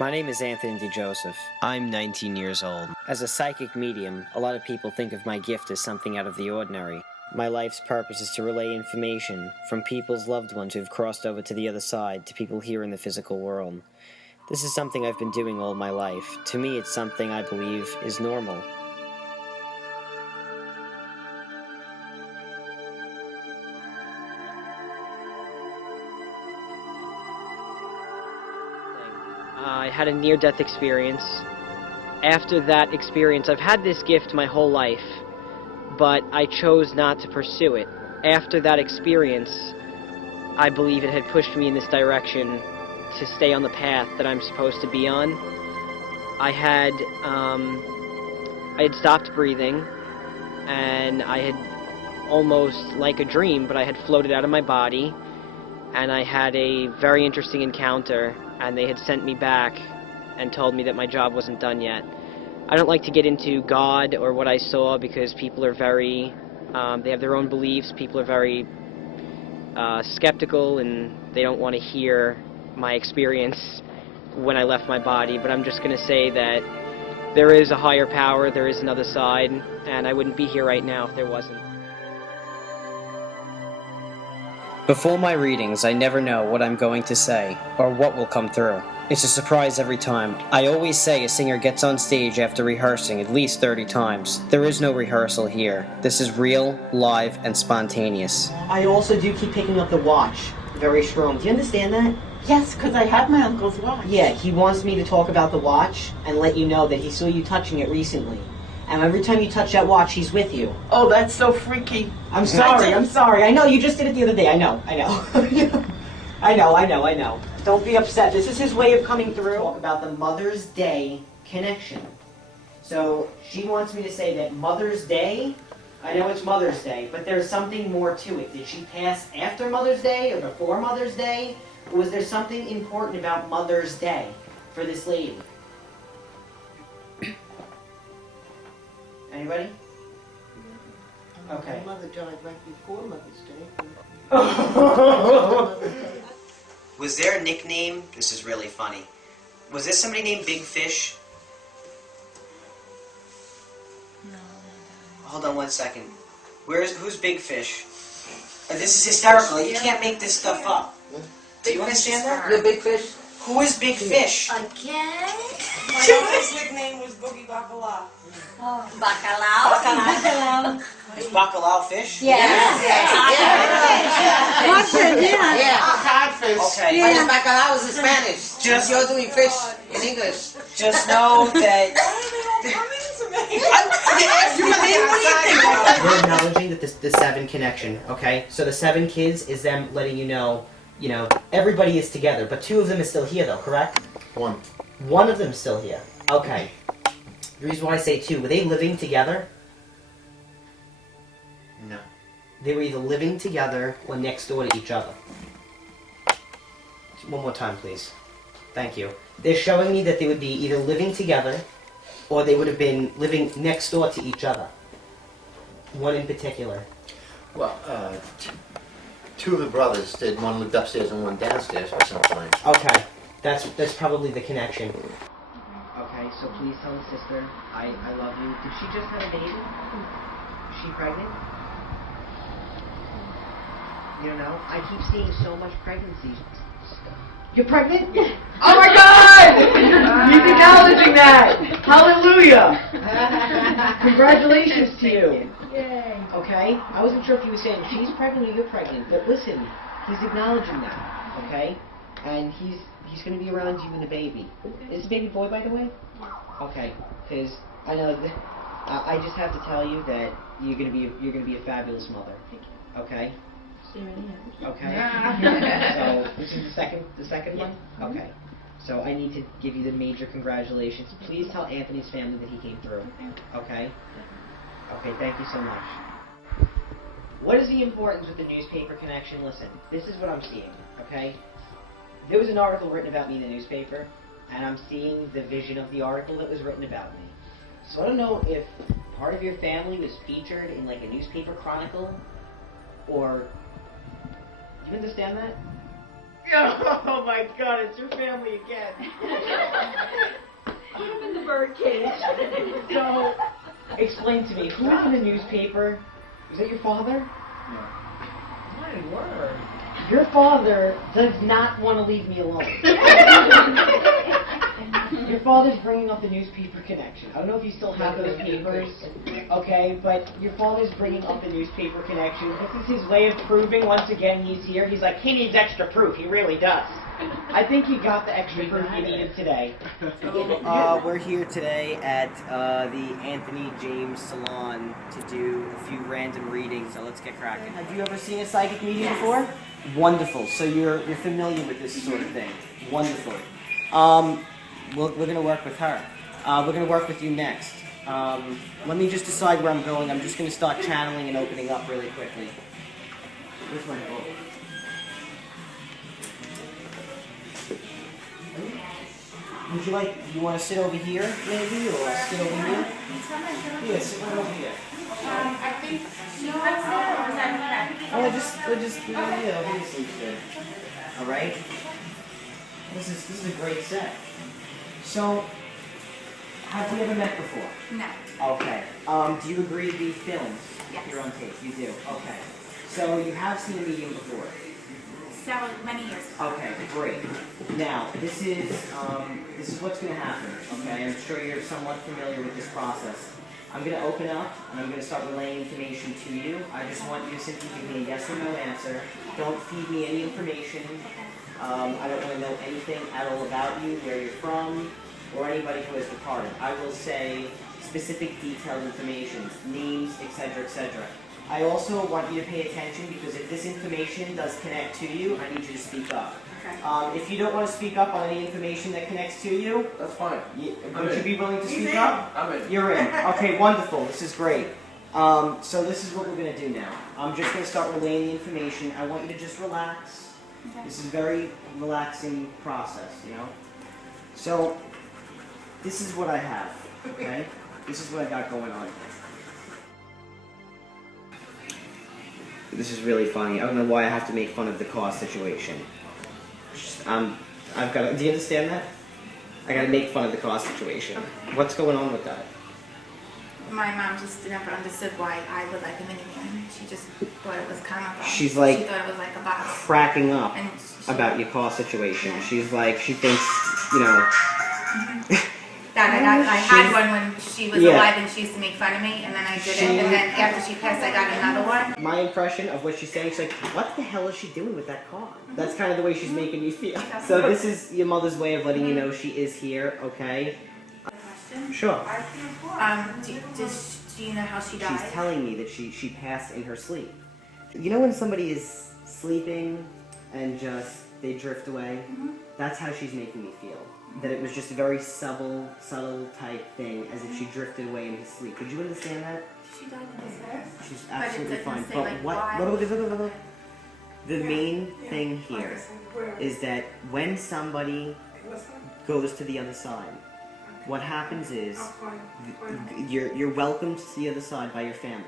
My name is Anthony DiJoseph. I'm 19 years old. As a psychic medium, a lot of people think of my gift as something out of the ordinary. My life's purpose is to relay information from people's loved ones who've crossed over to the other side to people here in the physical world. This is something I've been doing all my life. To me, it's something I believe is normal. I had a near-death experience. After that experience, I've had this gift my whole life, but I chose not to pursue it. After that experience, I believe it had pushed me in this direction to stay on the path that I'm supposed to be on. I had stopped breathing, and I had almost like a dream, but I had floated out of my body, and I had a very interesting encounter, and they had sent me back and told me that my job wasn't done yet. I don't like to get into God or what I saw because people are very, they have their own beliefs. People are very skeptical, and they don't want to hear my experience when I left my body. But I'm just going to say that there is a higher power, there is another side, and I wouldn't be here right now if there wasn't. Before my readings, I never know what I'm going to say or what will come through. It's a surprise every time. I always say a singer gets on stage after rehearsing at least 30 times. There is no rehearsal here. This is real, live, and spontaneous. I also do keep picking up the watch. Very strong. Do you understand that? Yes, because I have my uncle's watch. Yeah, he wants me to talk about the watch and let you know that he saw you touching it recently. And every time you touch that watch, he's with you. Oh, that's so freaky. I'm sorry. I know, you just did it the other day. I know. I know. Don't be upset. This is his way of coming through. Talk about the Mother's Day connection. So, she wants me to say that Mother's Day, I know it's Mother's Day, but there's something more to it. Did she pass after Mother's Day or before Mother's Day? Or was there something important about Mother's Day for this lady? Anybody? Okay. My mother died right before Mother's Day. Was there a nickname? This is really funny. Was there somebody named Big Fish? No. Hold on 1 second. Who's Big Fish? This is hysterical. You can't make this stuff up. Do you understand that? You're Big Fish? Who is Big Fish? Again? My mother's nickname was Boogie Bacala. Oh, bacalao. Is bacalao fish? Yes. Codfish. Okay. Yeah. Bacalao is in Spanish. Just- You're doing fish in English. Just know that... We're acknowledging that the 7 connection, okay? So the 7 kids is them letting you know, everybody is together, but 2 of them is still here though, correct? 1. 1 of them is still here. Okay. The reason why I say 2, were they living together? No. They were either living together or next door to each other. One more time, please. Thank you. They're showing me that they would be either living together or they would have been living next door to each other. One in particular. Well, 2 of the brothers did. One lived upstairs and one downstairs for some time. Okay. That's probably the connection. Okay, so please tell the sister I love you. Did she just have a baby? Is she pregnant? You don't know? I keep seeing so much pregnancy stuff. You're pregnant? Oh my God! He's acknowledging that! Hallelujah! Congratulations to you. Yay. Okay? I wasn't sure if you were saying she's pregnant or you're pregnant, but listen, he's acknowledging that, okay? And he's going to be around you and the baby. Is the baby boy, by the way? Okay, because I know that I just have to tell you that you're going to be a fabulous mother. Okay? Okay. So this is the second one? Okay. So I need to give you the major congratulations. Please tell Anthony's family that he came through. Okay? Okay, thank you so much. What is the importance with the newspaper connection? Listen, this is what I'm seeing, okay? There was an article written about me in the newspaper, and I'm seeing the vision of the article that was written about me. So I don't know if part of your family was featured in like a newspaper chronicle, or... Do you understand that? Oh my God, it's your family again. Put him in the bird cage. So, explain to me, who in the newspaper? Was that your father? No. My word. Your father does not want to leave me alone. Your father's bringing up the newspaper connection. I don't know if you still have those papers, okay, but your father's bringing up the newspaper connection. This is his way of proving once again he's here. He's like, he needs extra proof. He really does. I think you got the extra proof you needed today. We're here today at the Anthony James Salon to do a few random readings, so let's get cracking. Have you ever seen a psychic medium before? Wonderful. So you're familiar with this sort of thing. Wonderful. We're going to work with her. We're going to work with you next. Let me just decide where I'm going. I'm just going to start channeling and opening up really quickly. Where's my book? Would you like, you want to sit over here, maybe, or sit over here? Yeah, sit right over here. I think she wants it, or was that okay? Oh, just, yeah, over here seems good. All right. This is a great set. So, have we ever met before? No. Okay. Do you agree to be filmed? Yes. You're on tape. You do. Okay. So you have seen a medium before. Several, many years ago. Okay, great. Now, this is what's going to happen, okay? I'm sure you're somewhat familiar with this process. I'm going to open up, and I'm going to start relaying information to you. I just want you to simply give me a yes or no answer. Don't feed me any information. I don't want to know anything at all about you, where you're from, or anybody who has departed. I will say specific detailed information, names, etc., etc. I also want you to pay attention because if this information does connect to you, I need you to speak up. Okay. If you don't want to speak up on any information that connects to you, That's fine. would you be willing to speak up? I'm in. You're in. Okay, wonderful. This is great. So this is what we're going to do now. I'm just going to start relaying the information. I want you to just relax. Okay. This is a very relaxing process, you know? So, this is what I have, okay? This is what I got going on. This is really funny. I don't know why I have to make fun of the car situation. I've got to, do you understand that? I gotta make fun of the car situation. What's going on with that? My mom just never understood why I would like a minivan. She just thought it was kind of She's like she thought it was like a box. cracking up And she, about your car situation. Yeah. She's like, she thinks, you know... That I had one when she was Yeah. alive and she used to make fun of me, and then I did it, and then after she passed I got another one. My impression of what she's saying, she's like, what the hell is she doing with that car? That's kind of the way she's making you feel. So this is your mother's way of letting you know she is here, okay? Question? Sure. Do you know how she died? She's telling me that she passed in her sleep. You know when somebody is sleeping and just, they drift away? That's how she's making me feel. That it was just a very subtle type thing, as if she drifted away in his sleep. Could you understand that? She died in his sleep. She's But it absolutely doesn't fine. say, But like, what? why. The main thing here is that when somebody goes to the other side, what happens is you're welcomed to the other side by your family,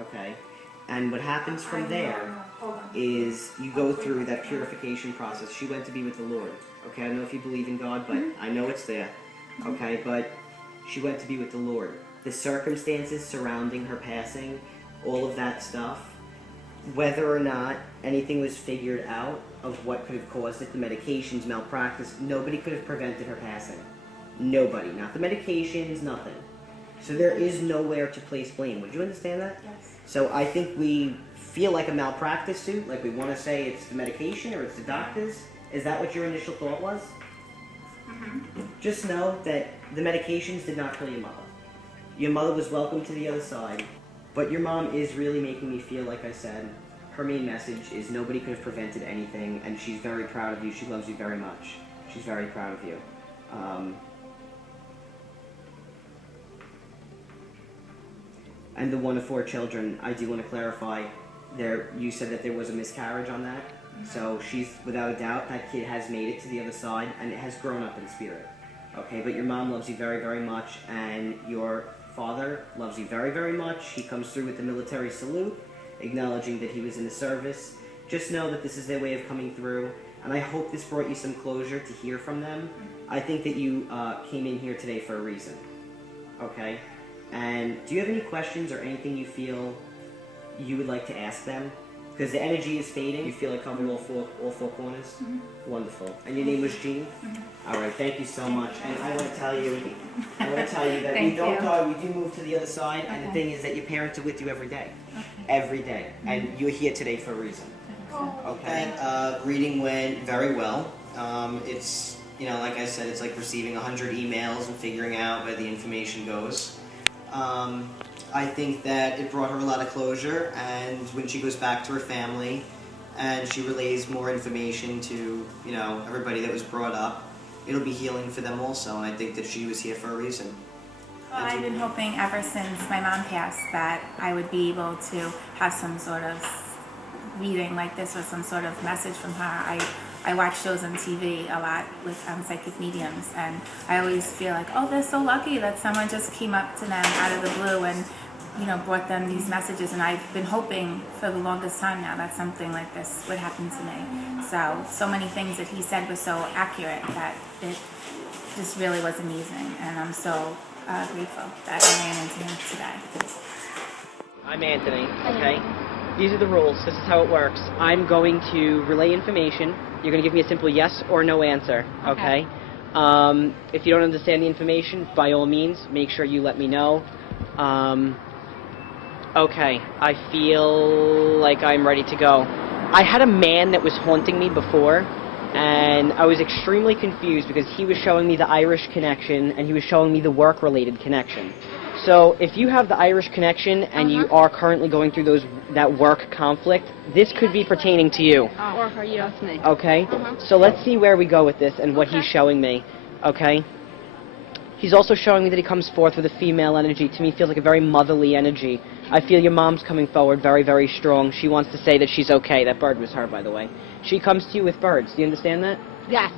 okay? And what happens from there is you go through that purification process. She went to be with the Lord, okay? I don't know if you believe in God, but I know it's there, okay? But she went to be with the Lord. The circumstances surrounding her passing, all of that stuff, whether or not anything was figured out of what could have caused it, the medications, malpractice, nobody could have prevented her passing. Nobody. Not the medications, nothing. So there is nowhere to place blame. Would you understand that? Yes. So I think we feel like a malpractice suit, like we want to say it's the medication or it's the doctors. Is that what your initial thought was? Just know that the medications did not kill your mother. Your mother was welcome to the other side. But your mom is really making me feel, like I said, her main message is nobody could have prevented anything, and she's very proud of you. She loves you very much. She's very proud of you. And the 1 of 4 children, I do want to clarify, you said that there was a miscarriage on that. So she's, without a doubt, that kid has made it to the other side, and it has grown up in spirit. Okay, but your mom loves you very, very much, and your father loves you very, very much. He comes through with the military salute, acknowledging that he was in the service. Just know that this is their way of coming through. and I hope this brought you some closure to hear from them. I think that you came in here today for a reason, okay? And do you have any questions or anything you feel you would like to ask them? Because the energy is fading. You feel like covered all four corners? Wonderful. And your name was Jean? All right, thank you so much. And I want to tell you that we don't die, we do move to the other side, and the thing is that your parents are with you every day. Every day. And you're here today for a reason. Okay? Reading went very well. It's, you know, like I said, it's like receiving 100 emails and figuring out where the information goes. I think that it brought her a lot of closure, and when she goes back to her family and she relays more information to, you know, everybody that was brought up, it'll be healing for them also, and I think that she was here for a reason. Well, I've been hoping ever since my mom passed that I would be able to have some sort of reading like this with some sort of message from her. I watch shows on TV a lot with psychic mediums, and I always feel like, oh, they're so lucky that someone just came up to them out of the blue and, you know, brought them these messages. And I've been hoping for the longest time now that something like this would happen to me. So many things that he said were so accurate that it just really was amazing, and I'm so grateful that I ran into him today. I'm Anthony, okay? These are the rules. This is how it works. I'm going to relay information. You're going to give me a simple yes or no answer, okay? If you don't understand the information, by all means, make sure you let me know. Okay, I feel like I'm ready to go. I had a man that was haunting me before, and I was extremely confused because he was showing me the Irish connection and he was showing me the work-related connection. So if you have the Irish connection and you are currently going through that work conflict, this could be pertaining to you. Or for you. That's me. Okay? So let's see where we go with this and what he's showing me. Okay? He's also showing me that he comes forth with a female energy. To me, feels like a very motherly energy. I feel your mom's coming forward very, very strong. She wants to say that she's okay. That bird was her, by the way. She comes to you with birds. Do you understand that? Yes.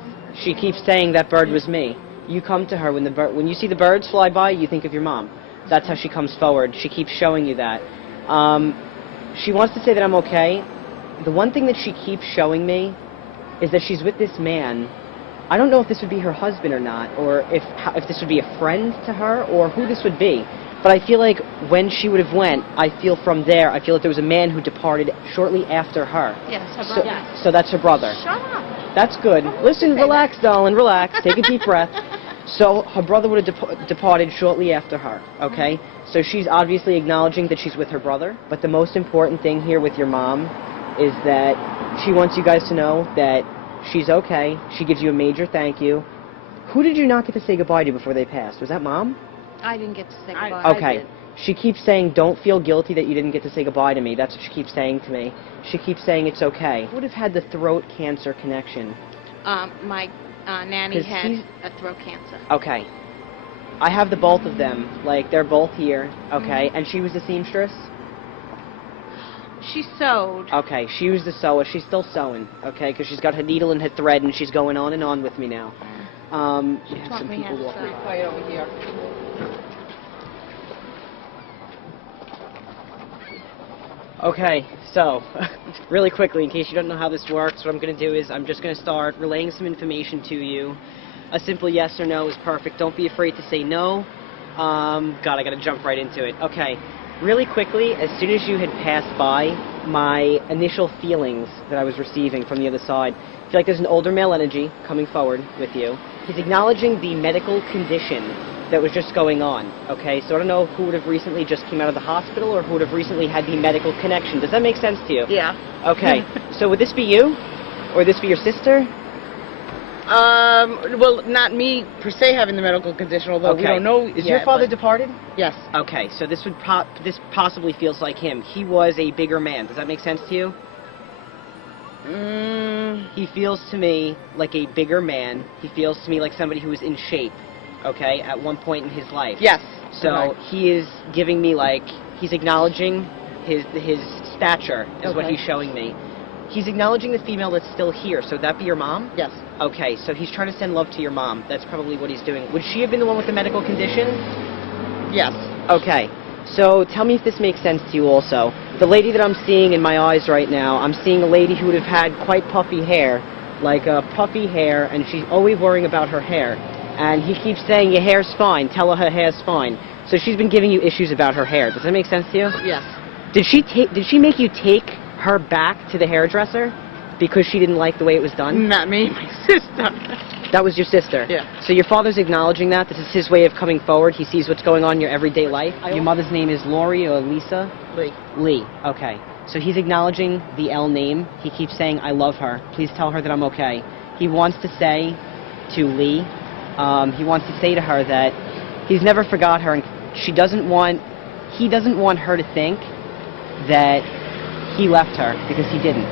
She keeps saying that bird was me. You come to her when you see the birds fly by, you think of your mom. That's how she comes forward. She keeps showing you that. She wants to say that I'm okay. The one thing that she keeps showing me is that she's with this man. I don't know if this would be her husband or not, or if this would be a friend to her, or who this would be. But I feel like when she would have went, I feel like there was a man who departed shortly after her. Yes, her brother. So that's her brother. Shut up. That's good. Listen, relax, darling, relax. Take a deep breath. So her brother would have departed shortly after her, okay? So she's obviously acknowledging that she's with her brother, but the most important thing here with your mom is that she wants you guys to know that she's okay. She gives you a major thank you. Who did you not get to say goodbye to before they passed? Was that Mom? I didn't get to say goodbye. Okay. She keeps saying, don't feel guilty that you didn't get to say goodbye to me. That's what she keeps saying to me. She keeps saying it's okay. Who would have had the throat cancer connection? My nanny had a throat cancer. Okay. I have the both of them. Like, they're both here, okay? And she was the seamstress? She sewed. Okay, she was the sewer. She's still sewing, okay? Because she's got her needle and her thread, and she's going on and on with me now. She taught me how to sew. Quiet over here. Okay, so, really quickly, in case you don't know how this works, what I'm going to do is I'm just going to start relaying some information to you. A simple yes or no is perfect. Don't be afraid to say no. God, I got to jump right into it. Okay, really quickly, as soon as you had passed by, my initial feelings that I was receiving from the other side, I feel like there's an older male energy coming forward with you. He's acknowledging the medical condition that was just going on, okay? So I don't know who would have recently just came out of the hospital or who would have recently had the medical connection. Does that make sense to you? Yeah. Okay. So would this be you? Or would this be your sister? Well, not me per se having the medical condition, although we don't know. Is your father departed? Yes. Okay, so this possibly feels like him. He was a bigger man. Does that make sense to you? He feels to me like a bigger man. He feels to me like somebody who was in shape, okay, at one point in his life. Yes. So he is giving me he's acknowledging his stature is what he's showing me. He's acknowledging the female that's still here. So would that be your mom? Yes. Okay, so he's trying to send love to your mom. That's probably what he's doing. Would she have been the one with the medical condition? Yes. Okay. So tell me if this makes sense to you also. The lady that I'm seeing in my eyes right now, I'm seeing a lady who would have had quite puffy hair, like puffy hair, and she's always worrying about her hair. And he keeps saying, your hair's fine, tell her hair's fine. So she's been giving you issues about her hair. Does that make sense to you? Yes. Did she make you take her back to the hairdresser because she didn't like the way it was done? Not me, my sister. That was your sister? Yeah. So your father's acknowledging that? This is his way of coming forward? He sees what's going on in your everyday life? Your mother's name is Lori or Lisa? Lee. Lee, okay. So he's acknowledging the L name. He keeps saying, I love her. Please tell her that I'm okay. He wants to say to Lee, he wants to say to her that he's never forgot her, and he doesn't want her to think that he left her, because he didn't.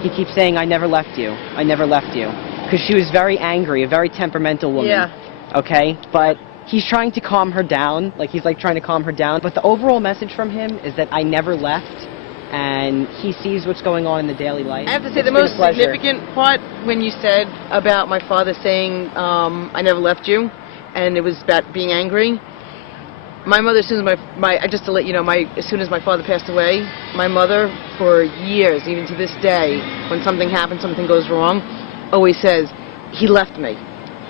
He keeps saying, I never left you. I never left you. Because she was very angry, a very temperamental woman. Yeah. Okay? But he's trying to calm her down. Like, he's like trying to calm her down. But the overall message from him is that I never left, and he sees what's going on in the daily life. I have to say, It's the been a most pleasure. significant part when you said about my father saying, I never left you, and it was about being angry. My mother, as soon as just to let you know, as soon as my father passed away, my mother, for years, even to this day, when something happens, something goes wrong, always says, he left me.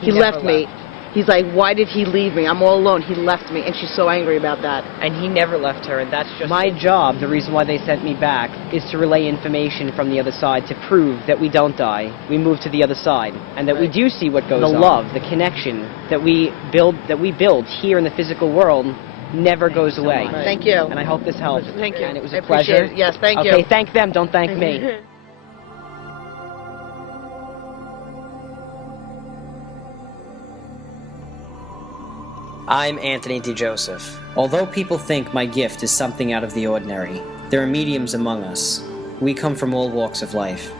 He left me. He's like, why did he leave me? I'm all alone. He left me. And she's so angry about that. And he never left her, and that's just... My job, the reason why they sent me back, is to relay information from the other side to prove that we don't die. We move to the other side, and that we do see what goes on. The love, the connection that we build here in the physical world never goes away. Thank you. And I hope this helps. Thank you. And it was I a pleasure. appreciate it. Yes, thank you. Okay, thank them, don't thank me. I'm Anthony DiJoseph. Although people think my gift is something out of the ordinary, there are mediums among us. We come from all walks of life.